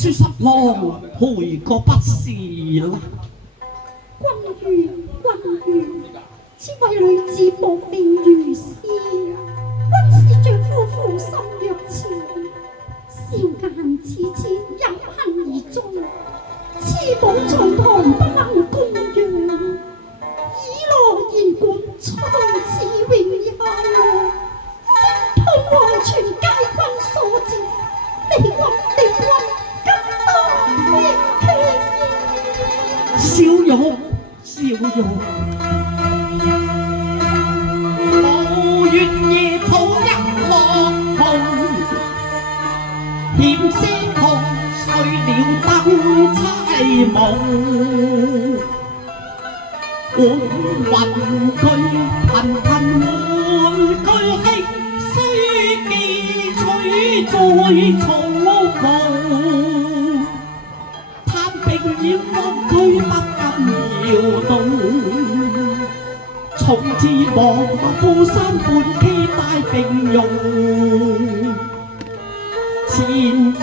說十郎賠個不是啦。君，此位女子莫名如斯，君是丈夫負心若痴，笑顏此次有幸而終，痴母重堂不能供養，以羅言管從此永有，正統皇權皆君所致，離君今當永傾。笑容，無月夜抱一落紅，險些破碎了燈猜夢。換雲句頻頻換句氣，須記取在草木。探並掩光推不禁搖動，從自望富山半溪帶並用，千般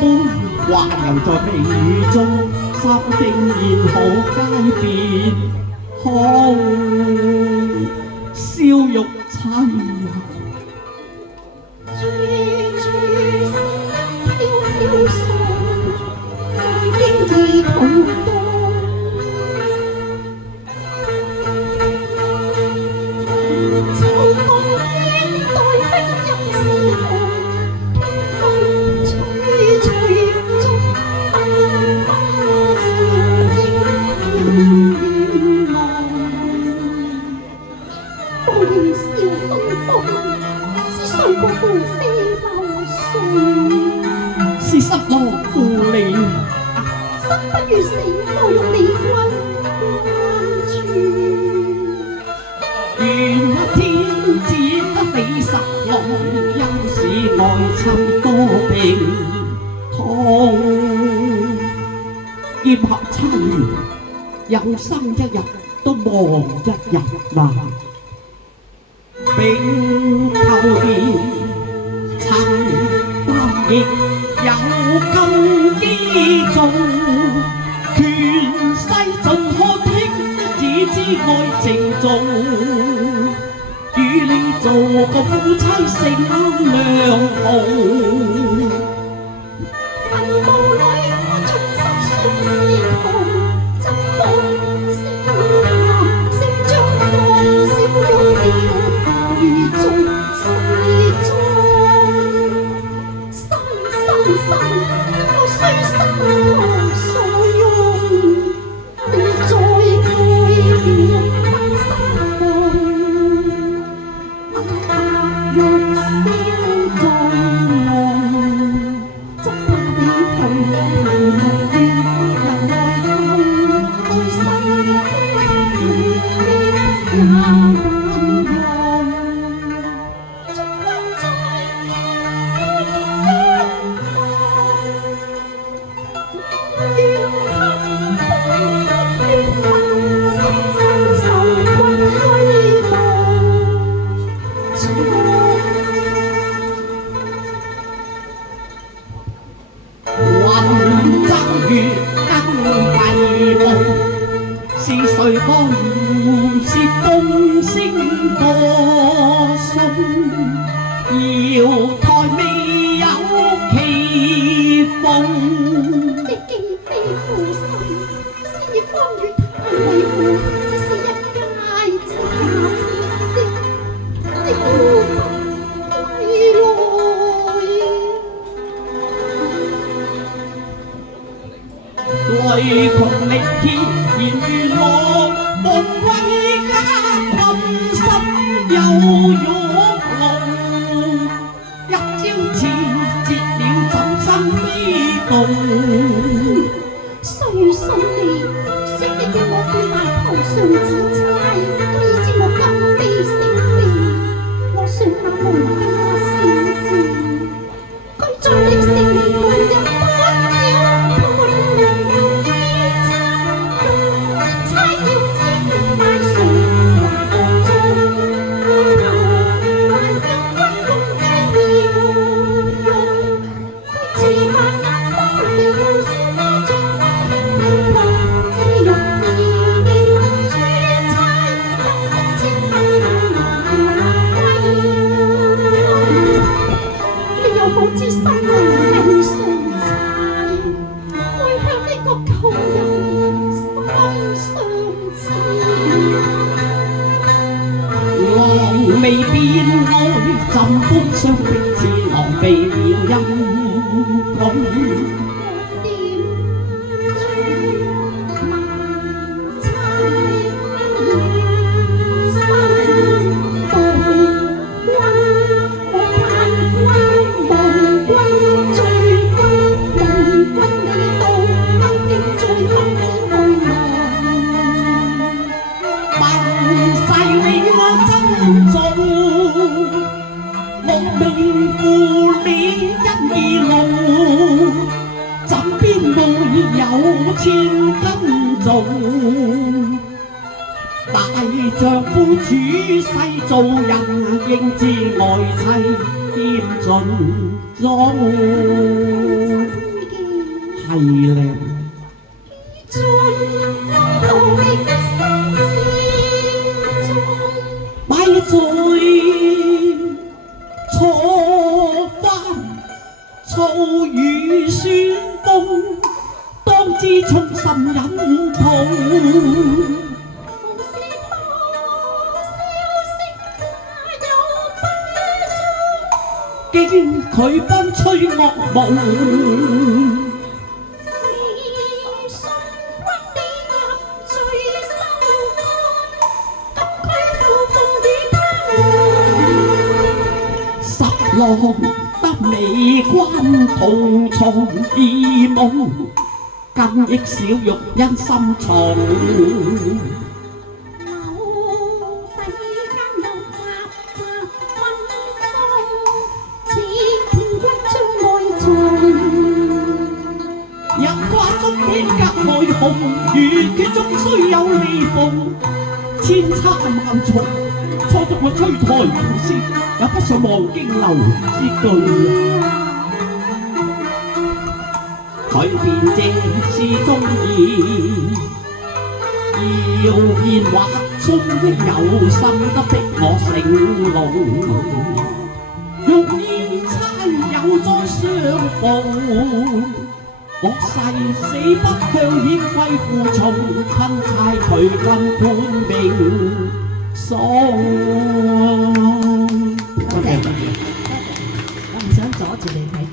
話又在微雨中，心竟然可皆變空，笑肉凄涼。是十郎負你，生不如死，無用你關注。願天子比十郎，因是愛親多病痛。劍客參與，有生一日都亡一日啦。並頭年曾擔亦有根基重，權勢盡可聽，只知愛情重。與你做個夫妻成良好。恨無女我盡失相思痛，怎可成丈夫笑容了雨中世中。生我雖生無所用，你再改變不心痛。若消在夢，則怕你強人無怨，人來恨，愛心也難用。是誰幫是風聲歌頌，瑤台未有奇逢。你既非負心，是方與太為負，只是一介之下的孤不歸來。為窮力竭，言如落夢為家困心又玉龍。一朝刺折了怎心飛動，雖信你，說你叫我背大頭上自猜，你知我今非昔非，我想那無家小子，居在你城共日不了伴娘猜要知府大數華國中，還有軍公雞妙用，佢自扮眼光了。千斤重。大丈夫處世做人，應知愛妻兼盡忠。係咧。盡無力的心之中，擺在錯翻粗雨旋風，當知衷心忍痛。驚佢風吹惡夢，十浪得美關同床異夢，更益小玉因心重。人掛中天隔愛紅，如決終須有利逢。千差萬重，錯逐我吹台無聲，也不想忘經流之句。佢便正是中意，謠言話中有心得逼我醒籠。容易猜有再相逢，我誓死不向顯貴負從，吞差佢君判命喪。多謝，我唔想阻住你睇。